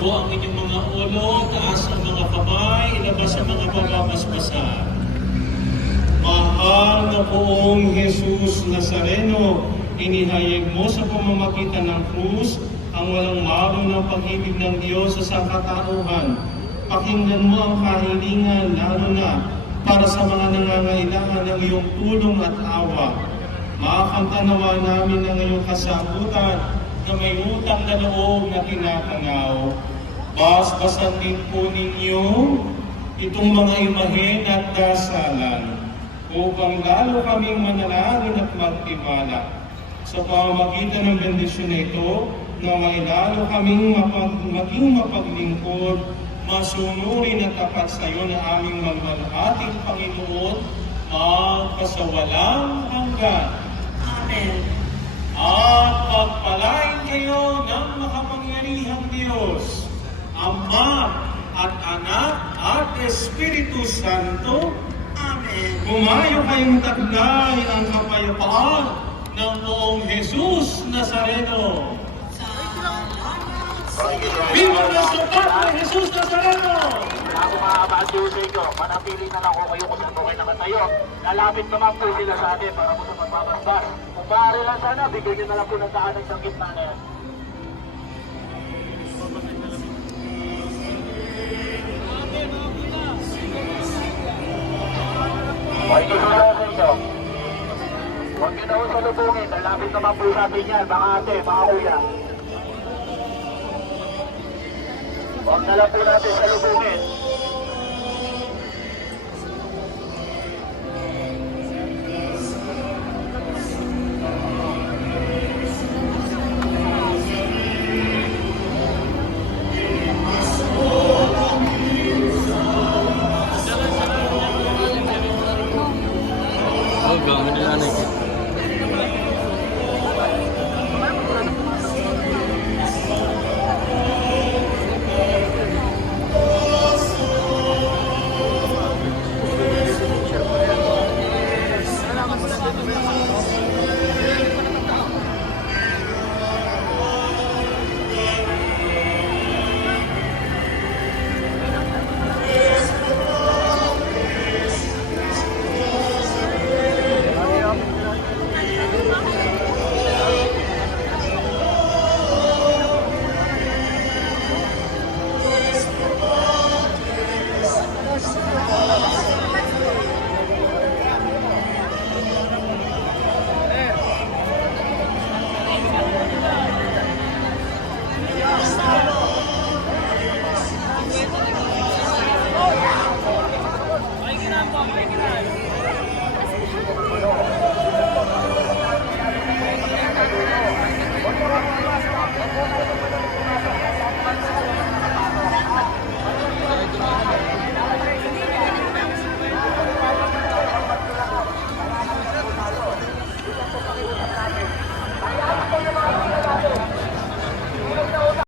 po ang inyong mga ulo, taas ang mga kamay, ilabas ang mga bababasbasa. Mahal na poong Jesus Nazareno, inihayag mo sa pamamagitan ng krus ang walang malo ng pag-ibig ng Diyos sa sangkatauhan. Pakinggan mo ang kahilingan, lalo na para sa mga nangangailangan ng iyong tulong at awa. Makakanta nawa namin ng iyong kasagutan na may utang na loob na tinatangaw. Basbasan din po ninyo itong mga imahen at dasalan upang lalo kaming manalangin at magtiwala. Sa pamamagitan ng bendisyon na ito, na may lalo kaming maging mapaglingkod, masunurin at tapat sa iyo na aming magmalahating Panginoon, magpasawalang hanggan. Amen. At pagpalain kayo ng makapangyarihang Diyos, Ama at Anak at Espiritu Santo. Amen. Bumayo kayong taglay ang kapayapaan ng poong Jesus Nazareno. Viva nuestro Padre Jesus Nazareno! Ako mga kabadyo sa inyo, manapili na lang kung kayo kung saan kayo nakatayo. Lalapit naman po sila sa atin para po sa magbabasbas. Kung maaari lang sana, bigyan nyo na lang po ng daanan sa gitna na yan. Okay, sila sa inyo. Huwag nyo na po salubungin, lalapit naman po sa atin yan, mga ate, mga kuya. Huwag na lang po natin salubungin.